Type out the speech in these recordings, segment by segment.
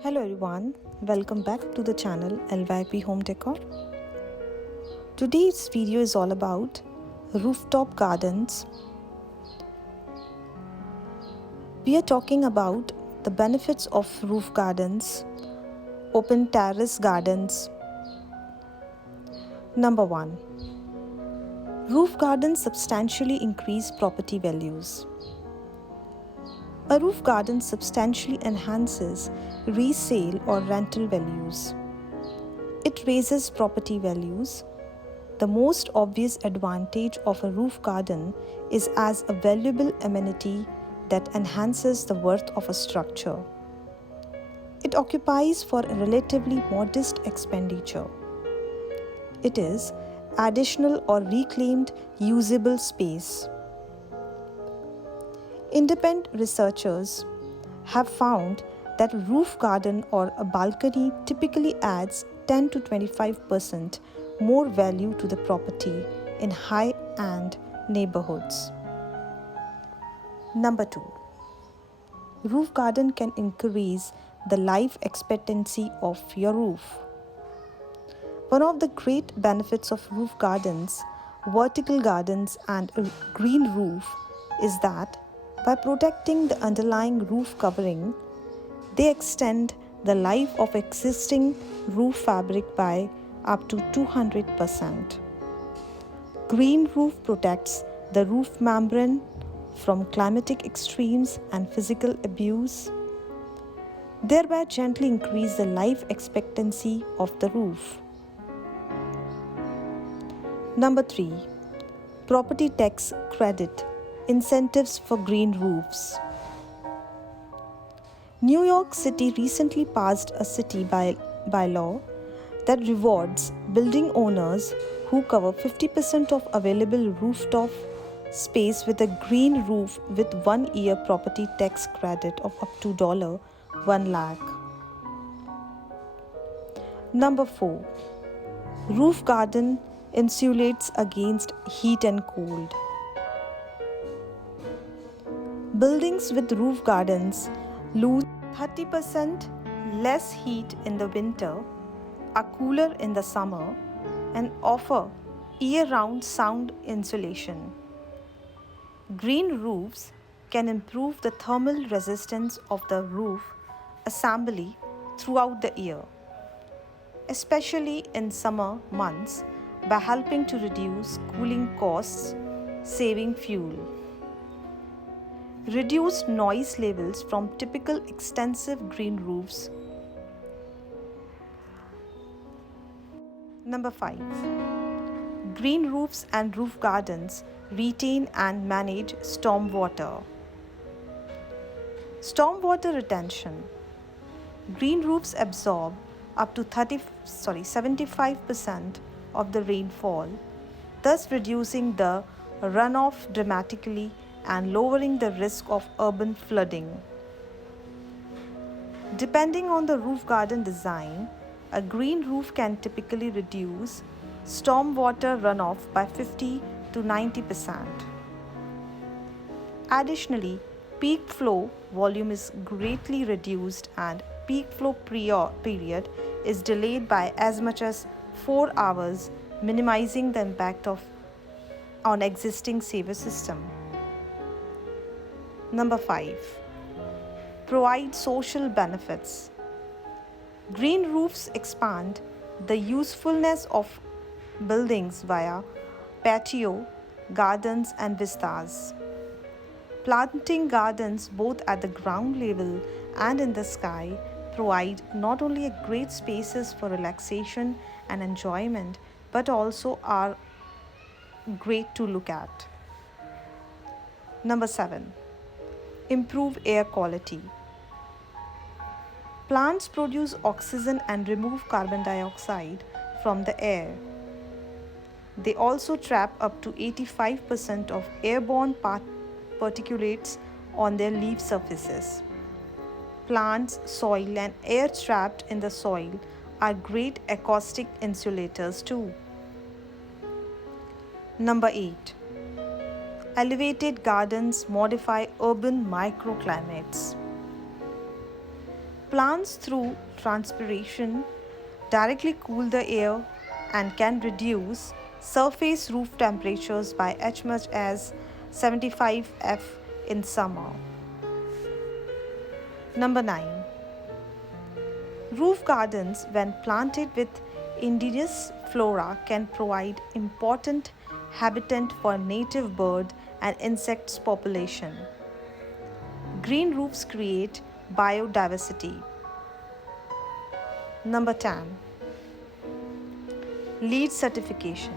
Hello everyone, welcome back to the channel LYP Home Decor. Today's video is all about rooftop gardens. We are talking about the benefits of roof gardens, open terrace gardens. Number 1. Roof gardens substantially increase property values. A roof garden substantially enhances resale or rental values. It raises property values. The most obvious advantage of a roof garden is as a valuable amenity that enhances the worth of a structure. It occupies for a relatively modest expenditure. It is additional or reclaimed usable space. Independent researchers have found that roof garden or a balcony typically adds 10 to 25% more value to the property in high-end neighborhoods. Number 2. Roof garden can increase the life expectancy of your roof. One of the great benefits of roof gardens, vertical gardens and a green roof is that by protecting the underlying roof covering, they extend the life of existing roof fabric by up to 200%. Green roof protects the roof membrane from climatic extremes and physical abuse, thereby gently increase the life expectancy of the roof. Number 3. Property tax credit. Incentives for green roofs. New York City recently passed a city bylaw that rewards building owners who cover 50% of available rooftop space with a green roof with 1 year property tax credit of up to $1 lakh. Number 4. Roof garden insulates against heat and cold. Buildings with roof gardens lose 30% less heat in the winter, are cooler in the summer, and offer year-round sound insulation. Green roofs can improve the thermal resistance of the roof assembly throughout the year, especially in summer months, by helping to reduce cooling costs, saving fuel. Reduced noise levels from typical extensive green roofs. Number 5. Green roofs and roof gardens retain and manage stormwater. Stormwater retention. Green roofs absorb up to 75% of the rainfall, thus reducing the runoff dramatically and lowering the risk of urban flooding. Depending on the roof garden design, a green roof can typically reduce stormwater runoff by 50 to 90%. Additionally, peak flow volume is greatly reduced and peak flow period is delayed by as much as 4 hours, minimizing the impact on existing sewer system. Number 5. Provide social benefits. Green roofs expand the usefulness of buildings via patio, gardens and vistas. Planting gardens both at the ground level and in the sky provide not only great spaces for relaxation and enjoyment, but also are great to look at. Number 7. Improve air quality. Plants produce oxygen and remove carbon dioxide from the air. They also trap up to 85% of airborne particulates on their leaf surfaces. Plants, soil, and air trapped in the soil are great acoustic insulators too. Number 8. Elevated gardens modify urban microclimates. Plants through transpiration directly cool the air and can reduce surface roof temperatures by as much as 75 F in summer. Number 9. Roof gardens, when planted with indigenous flora, can provide important habitat for native bird and insects population. Green roofs create biodiversity. Number 10. LEED certification.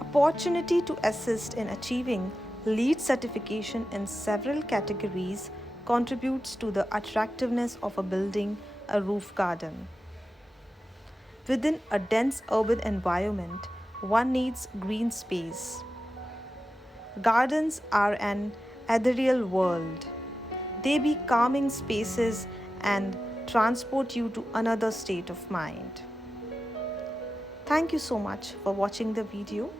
Opportunity to assist in achieving LEED certification in several categories contributes to the attractiveness of a building, a roof garden. Within a dense urban environment, one needs green space. Gardens are an ethereal world. They be calming spaces and transport you to another state of mind. Thank you so much for watching the video.